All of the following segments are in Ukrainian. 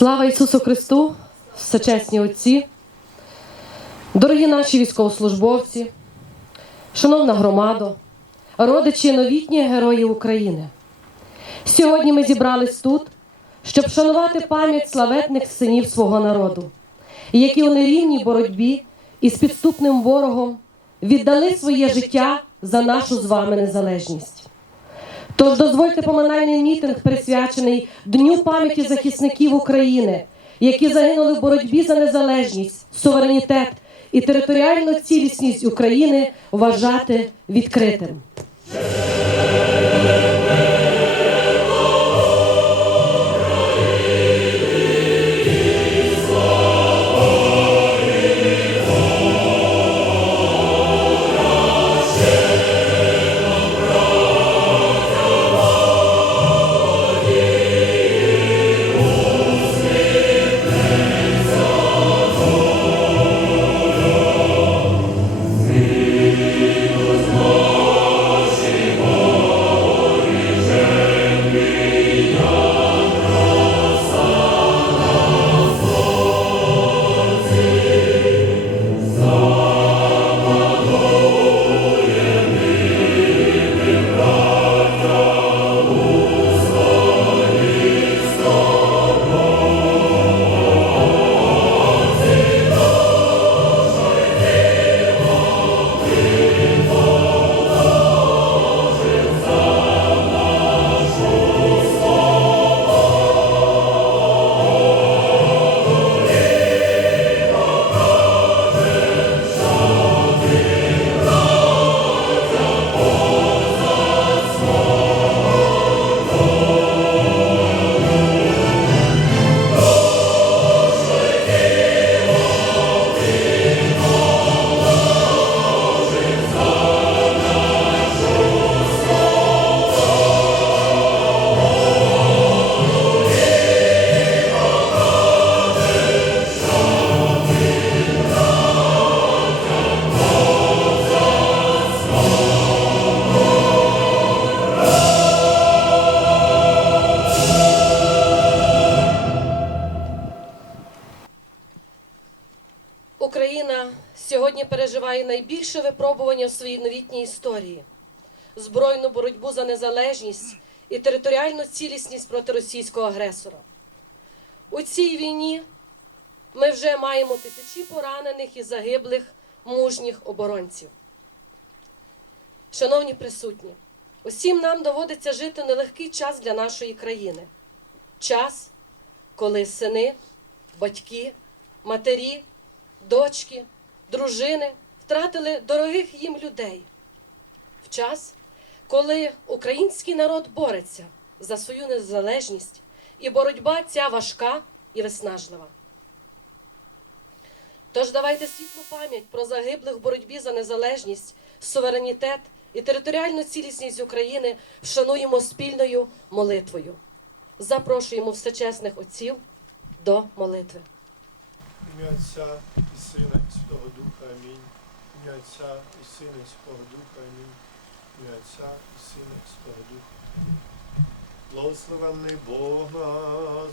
Слава Ісусу Христу, всечесні отці, дорогі наші військовослужбовці, шановна громада, родичі новітні герої України. Сьогодні ми зібрались тут, щоб шанувати пам'ять славетних синів свого народу, які у нерівній боротьбі із підступним ворогом віддали своє життя за нашу з вами незалежність. Тож дозвольте поминальний мітинг, присвячений Дню пам'яті захисників України, які загинули в боротьбі за незалежність, суверенітет і територіальну цілісність України вважати відкритим. Своїй новітній історії збройну боротьбу за незалежність і територіальну цілісність проти російського агресора. У цій війні ми вже маємо тисячі поранених і загиблих мужніх оборонців. Шановні присутні, усім нам доводиться жити нелегкий час для нашої країни. Час, коли сини, батьки, матері, дочки, дружини втратили дорогих їм людей. В час, коли український народ бореться за свою незалежність, і боротьба ця важка і виснажлива. Тож давайте світлу пам'ять про загиблих в боротьбі за незалежність, суверенітет і територіальну цілісність України вшануємо спільною молитвою. Запрошуємо всечесних отців до молитви. Ім'я Отця і Сина і Святого Духа. Амінь. Ім'я Отця і Сина і Святого Духа. Ім'я Отця і Сина і Святого Духа. Благословенний Бога,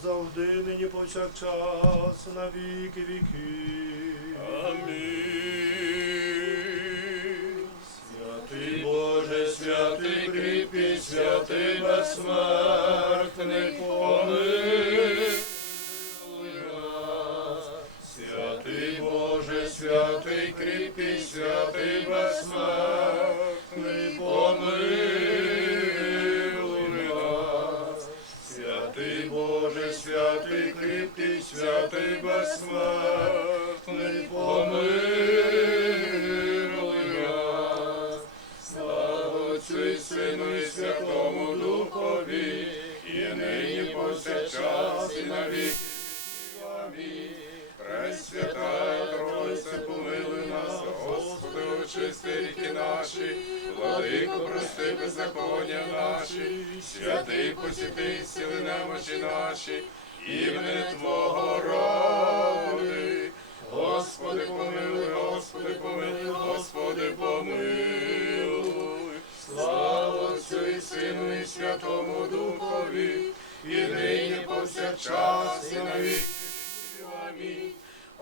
завжди нині повсякчас, на віки віки. Амінь. Святий Боже, святий кріпкий, святий безсмертний, помилуй кріпкий, святий безсмертний, помилуй нас. Святий Боже, святий кріпкий, святий безсмертний, помилуй нас. Слава Отцю і Сину і Святому Духові, і нині повсякчас, і на владико, прости беззаконня наші, святий посіти, сіли немочі наші, імени Твого ради. Господи, помилуй, Господи, помилуй, Господи, помилуй. Слава Отцю і Сину і Святому Духові, і нині повсякчас і на віки. Амінь.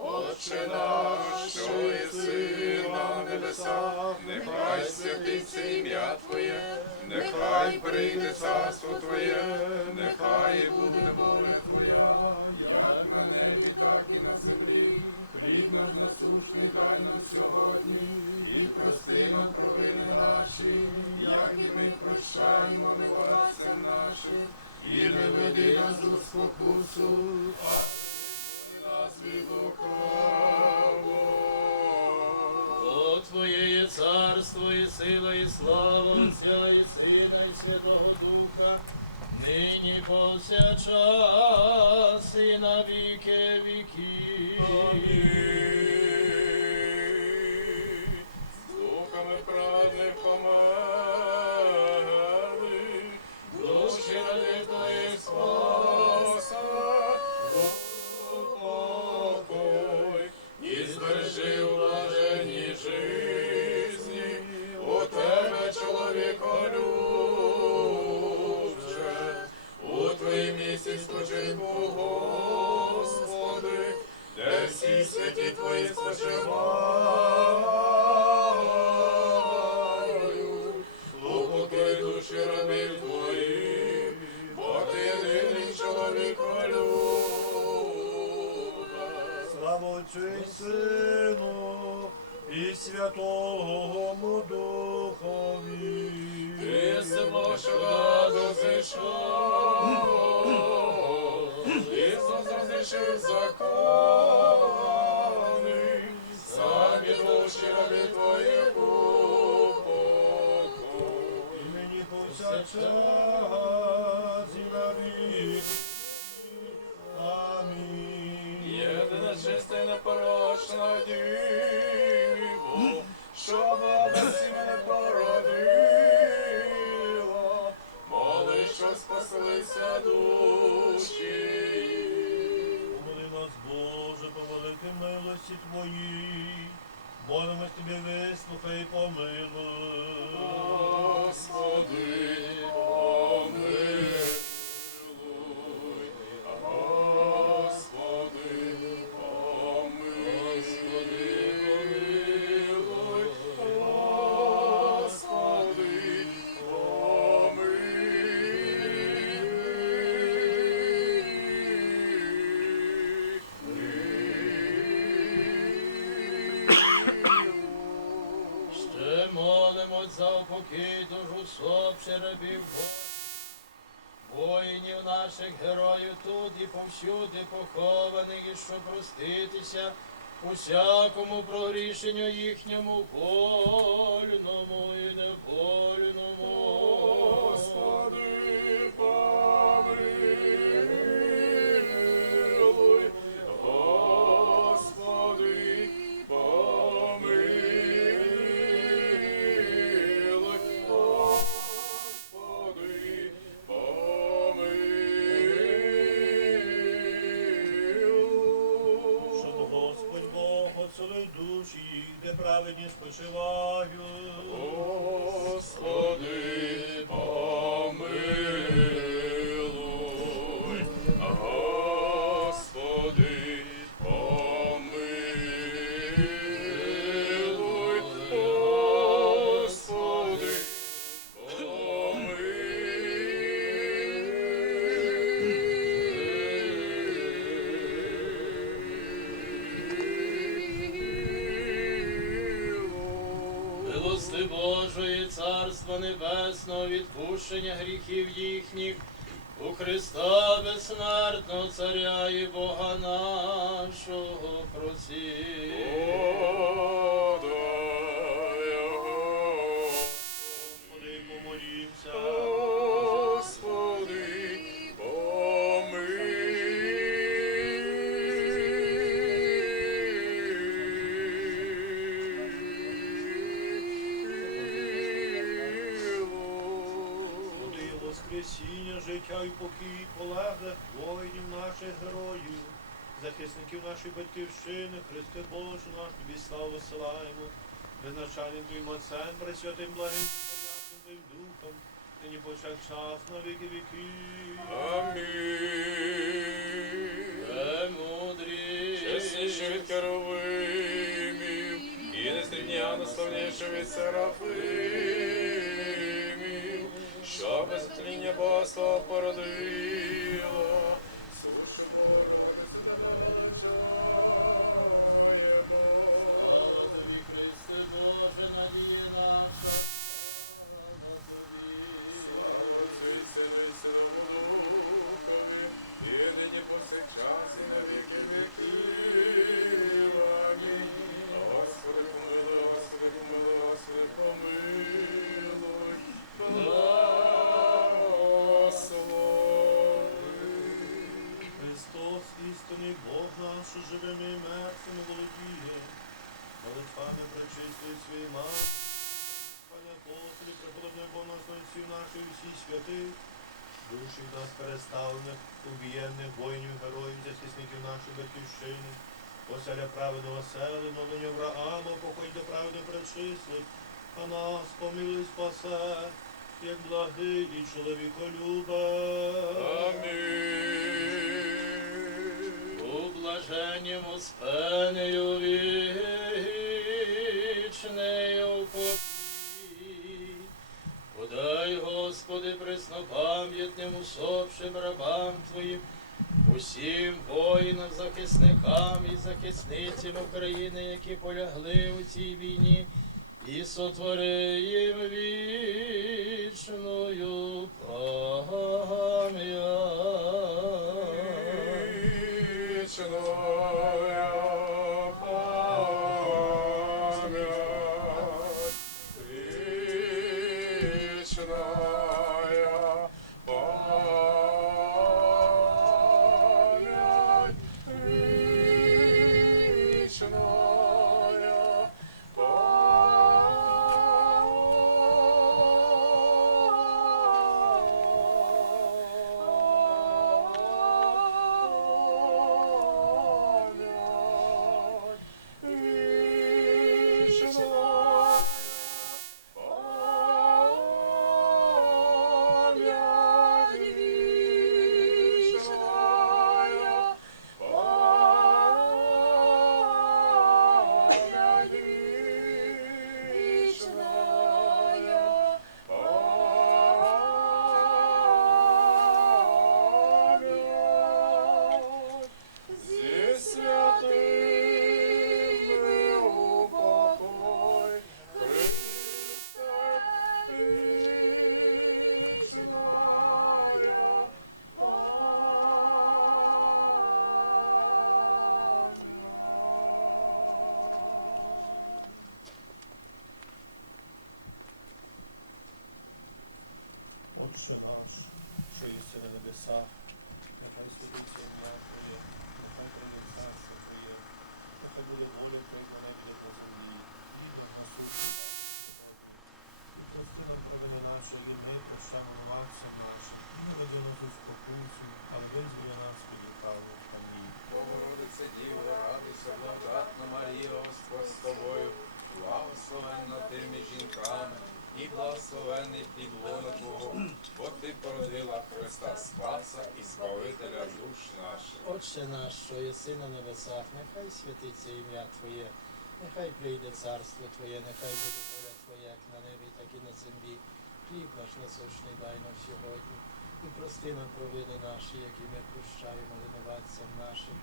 Отче наш, що єси на небесах, нехай святиться ім'я Твоє, нехай прийде царство Твоє, нехай буде воля Твоя, як на небі, так і на землі. Хліб наш насущний дай нам сьогодні, і прости нам провини наші, як і ми прощаємо винуватцям нашим, і не веди нас у спокусу, О Твоє є царство і сила, і слава Отця, і Сина, і Святого Духа, нині повсякчас і на віки віків. З духами правних померли, Закони, самі душі раби твої упокой. На віки. Амінь. Єдина чиста і непорочна діво, що бабусі мене породила, моли, що спаслися душі. Милості Твоїй. Молимось Тобі, вислухай і помилуй. Господи, сопше рабів Божих, воїнів наших героїв тут і повсюди похованих, і щоб проститися усякому прогрішенню їхньому вольному праведні спочивають. Царства Небесного, відпущення гріхів їхніх, у Христа безсмертного Царя і Бога нашого просі. І покій полеглих воїнів наших героїв, захисників нашої батьківщини, Христи Боже наш, тобі славу силаємо, безначальним Твоїм Отцем, Пресвятим благим Твоїм Духом, нині повсякчас на віки віків. Амінь. Премудрий. Чесніший від керовимів, і незрівняно наславніший від серафимів, що без тління богослова породила. Суші Богородице, тебе величаємо. Слава тобі, Христе Боже, надія наша. Слава повсякчас на віки віків. Господи, помилуй, Господи, помилуй, Господи, помилуй. Христос, істинний Бог наш, що живими і мертвими володіє. Молитвами пречистої своєї матері, Пані апостолі, преподобної богословців наших і всіх святих, душі нас переставлених, убієнних воїнів, героїв, захисників нашої батьківщини, оселя праведного сели, новлення Авраама, походь до праведних пречислих, а нас помилуй спасе, як благий і чоловіколюбе. Амінь. У блаженнім успенею вічнею покій. Подай, Господи, преснопам'ятним усопшим рабам Твоїм, усім воїнам, захисникам і захисницям України, які полягли у цій війні, і сотвори їм вічною пам'ять. Krishna що єси на небесах, нехай святиться ім'я Твоє, нехай прийде царство Твоє, нехай буде воля Твоя на небі та землі. Нам. І нам провини наші, і ми прощаємо винуватцям нашим. І благодатна Марія, Господь з тобою, благословенна ти жінками, і благословений плід лона Твого, бо ти породила Христа Спаса і Збавителя душ наших. Отче наш, що єси на небесах, нехай святиться ім'я Твоє, нехай прийде царство Твоє, нехай буде воля Твоя, як на небі, так і на землі. Хліб наш насущний дай нам сьогодні, і прости нам провини наші, які ми прощаємо винуватцям нашим.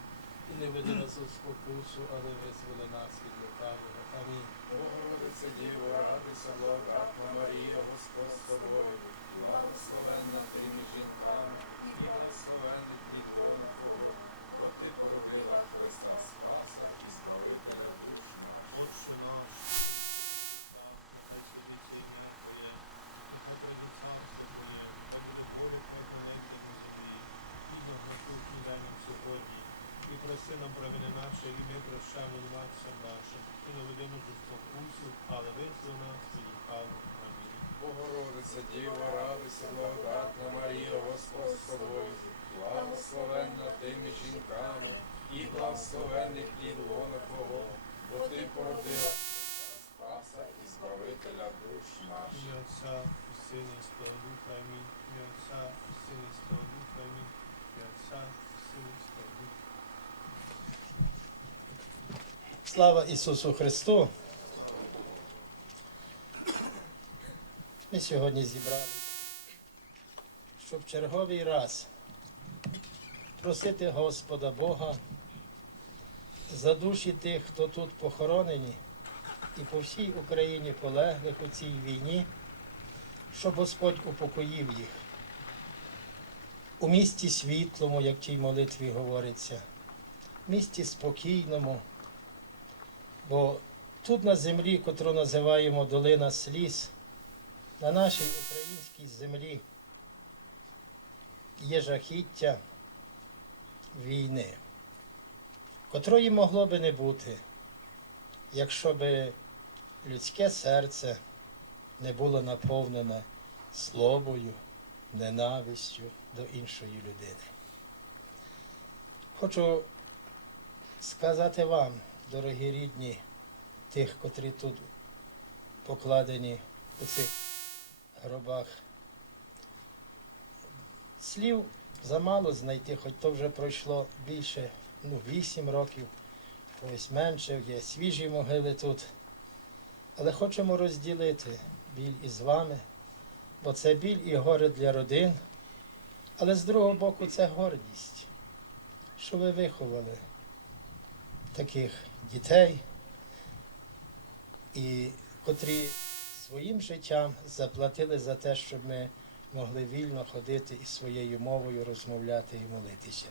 І не веди нас у спокусу, але визволи нас від лукавого. Амінь. Богородице Діво, радуйся, благодатна Марія, Господь з тобою, благословенна ти між жінками, і лона Твого, бо ти породила Христа Спаса і Збавителя душ. Отче наш, нехай святиться ім'я Твоє, нехай прийде царство Твоє, нехай буде воля Твоя на небі та на землі. Хліб наш насущний дай нам сьогодні. І нам провини наші, і ми прощаємо винуватцям нашим. І не веди нас у спокусу, але визволи нас від лукавого. Амінь. Богородице Діво, радуйся, благодатна Марія, Господь з тобою, благословенна ти між жінками, і благословенний плід лона Твого, бо ти породила Спаса і Збавителя душ наших. І. Отця, і Сина і Духа. Амінь. Ім'я Отця і Сина і Духа. Амінь. Ім'я Отця і Сина і Духа. Слава Ісусу Христу! Ми сьогодні зібралися, щоб черговий раз просити Господа Бога за душі тих, хто тут похоронені, і по всій Україні полеглих у цій війні, щоб Господь упокоїв їх. У місті світлому, як тій молитві говориться, в місті спокійному, бо тут на землі, котру називаємо Долина Сліз, на нашій українській землі є жахіття війни, котрої могло би не бути, якщо би людське серце не було наповнене злобою, ненавистю до іншої людини. Хочу сказати вам, дорогі рідні, тих, котрі тут покладені у цих гробах. Слів замало знайти, хоч то вже пройшло більше, ну, вісім років, ось менше, є свіжі могили тут. Але хочемо розділити біль із вами, бо це біль і горе для родин, але з другого боку це гордість, що ви виховали таких дітей, і котрі своїм життям заплатили за те, щоб ми могли вільно ходити і своєю мовою розмовляти і молитися.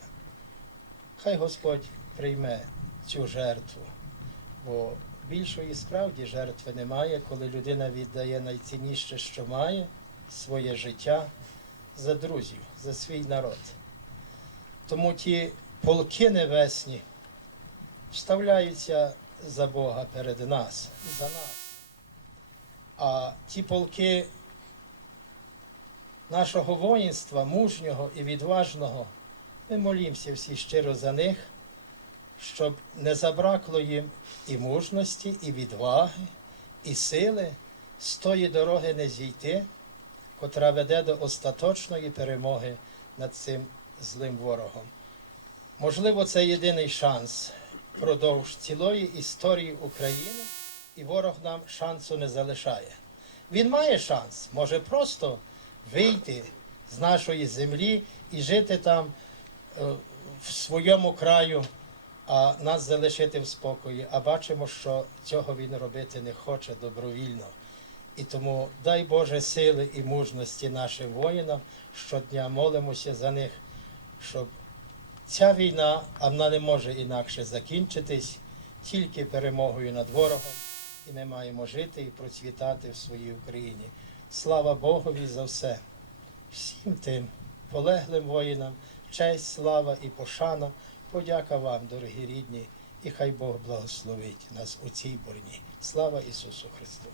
Хай Господь прийме цю жертву, бо більшої справді жертви немає, коли людина віддає найцінніше, що має, своє життя за друзів, за свій народ. Тому ті полки небесні вставляються за Бога перед нас, за нас. А ті полки нашого воїнства, мужнього і відважного, ми молімося всі щиро за них, щоб не забракло їм і мужності, і відваги, і сили з тої дороги не зійти, котра веде до остаточної перемоги над цим злим ворогом. Можливо, це єдиний шанс впродовж цілої історії України, і ворог нам шансу не залишає. Він має шанс, може просто вийти з нашої землі і жити там е, в своєму краю, а нас залишити в спокої. А бачимо, що цього він робити не хоче добровільно. І тому дай Боже сили і мужності нашим воїнам. Щодня молимося за них, щоб ця війна, а вона не може інакше закінчитись тільки перемогою над ворогом. І ми маємо жити і процвітати в своїй Україні. Слава Богові за все. Всім тим полеглим воїнам, честь, слава і пошана. Подяка вам, дорогі рідні, і хай Бог благословить нас у цій борні. Слава Ісусу Христу!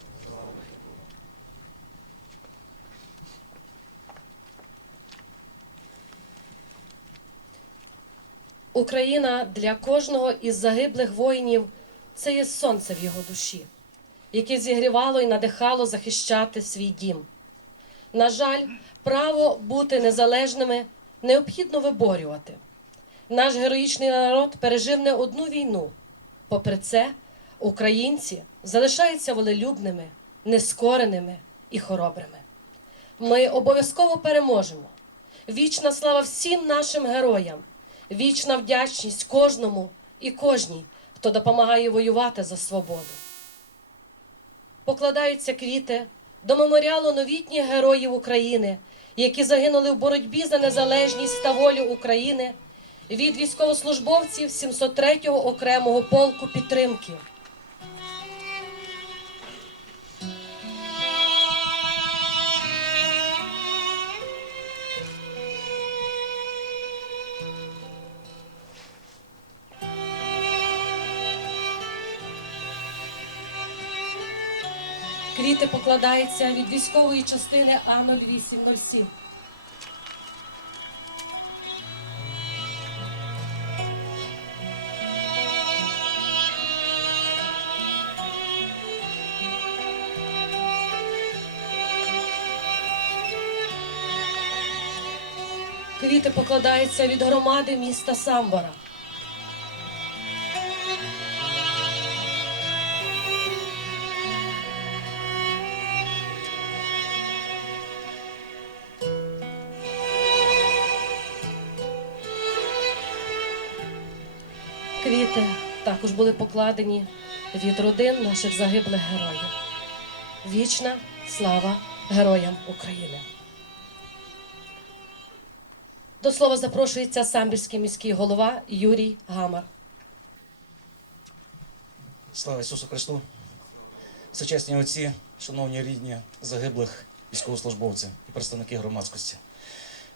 Україна для кожного із загиблих воїнів це є сонце в його душі, яке зігрівало і надихало захищати свій дім. На жаль, право бути незалежними необхідно виборювати. Наш героїчний народ пережив не одну війну. Попри це, українці залишаються волелюбними, нескореними і хоробрими. Ми обов'язково переможемо. Вічна слава всім нашим героям, вічна вдячність кожному і кожній, хто допомагає воювати за свободу. Покладаються квіти до меморіалу новітніх героїв України, які загинули в боротьбі за незалежність та волю України від військовослужбовців 703-го окремого полку підтримки. Квіти покладаються від військової частини А0807. Квіти покладаються від громади міста Самбора. Також були покладені від родин наших загиблих героїв. Вічна слава героям України. До слова запрошується самбірський міський голова Юрій Гамар. Слава Ісусу Христу! Сучасні отці, шановні рідні загиблих військовослужбовців і представники громадськості.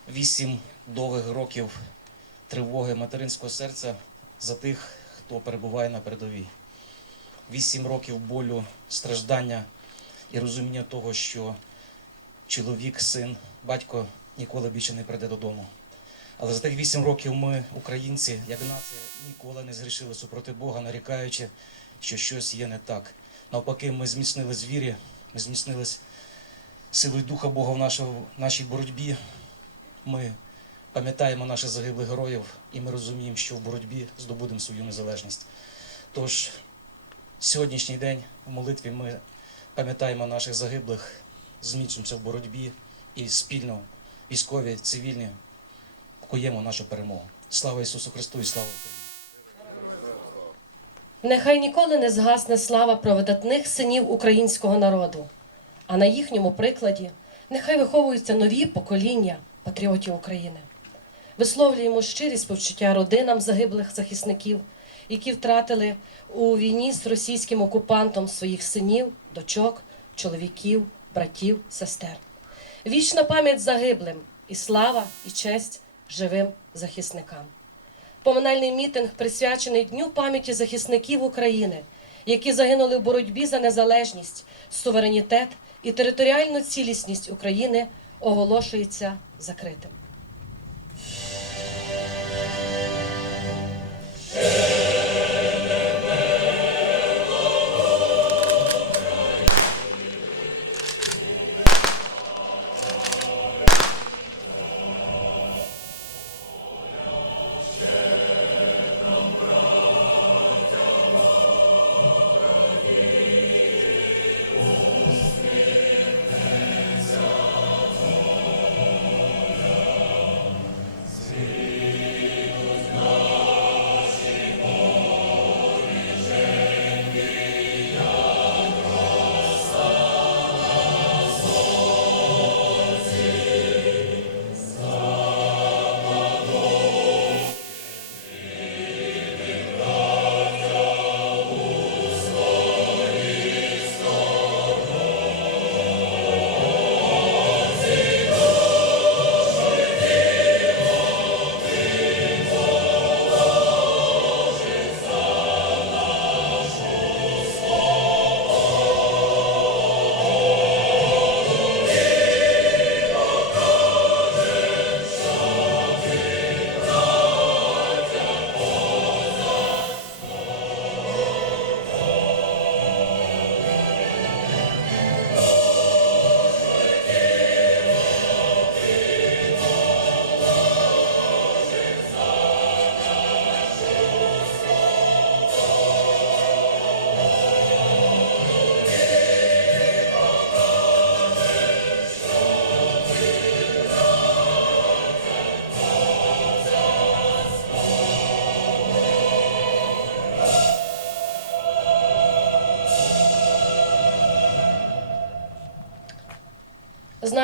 Вісім довгих років тривоги материнського серця за тих, хто перебуває на передовій. Вісім років болю, страждання і розуміння того, що чоловік, син, батько ніколи більше не прийде додому. Але за тих вісім років ми, українці, як нація, ніколи не згрішили супроти Бога, нарікаючи, що щось є не так. Навпаки, ми зміцнились в вірі, ми зміцнились силою Духа Бога в нашій боротьбі. Ми пам'ятаємо наших загиблих героїв, і ми розуміємо, що в боротьбі здобудемо свою незалежність. Тож сьогоднішній день в молитві ми пам'ятаємо наших загиблих, зміцнюємося в боротьбі і спільно військові, цивільні куємо нашу перемогу. Слава Ісусу Христу і слава Україні! Нехай ніколи не згасне слава про видатних синів українського народу, а на їхньому прикладі нехай виховуються нові покоління патріотів України. Висловлюємо щирі співчуття родинам загиблих захисників, які втратили у війні з російським окупантом своїх синів, дочок, чоловіків, братів, сестер. Вічна пам'ять загиблим і слава, і честь живим захисникам. Поминальний мітинг присвячений Дню пам'яті захисників України, які загинули в боротьбі за незалежність, суверенітет і територіальну цілісність України, оголошується закритим.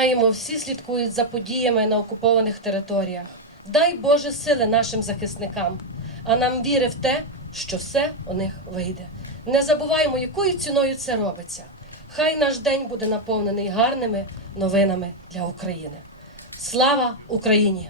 Знаємо, всі слідкують за подіями на окупованих територіях. Дай Боже сили нашим захисникам, а нам віри в те, що все у них вийде. Не забуваємо, якою ціною це робиться. Хай наш день буде наповнений гарними новинами для України. Слава Україні!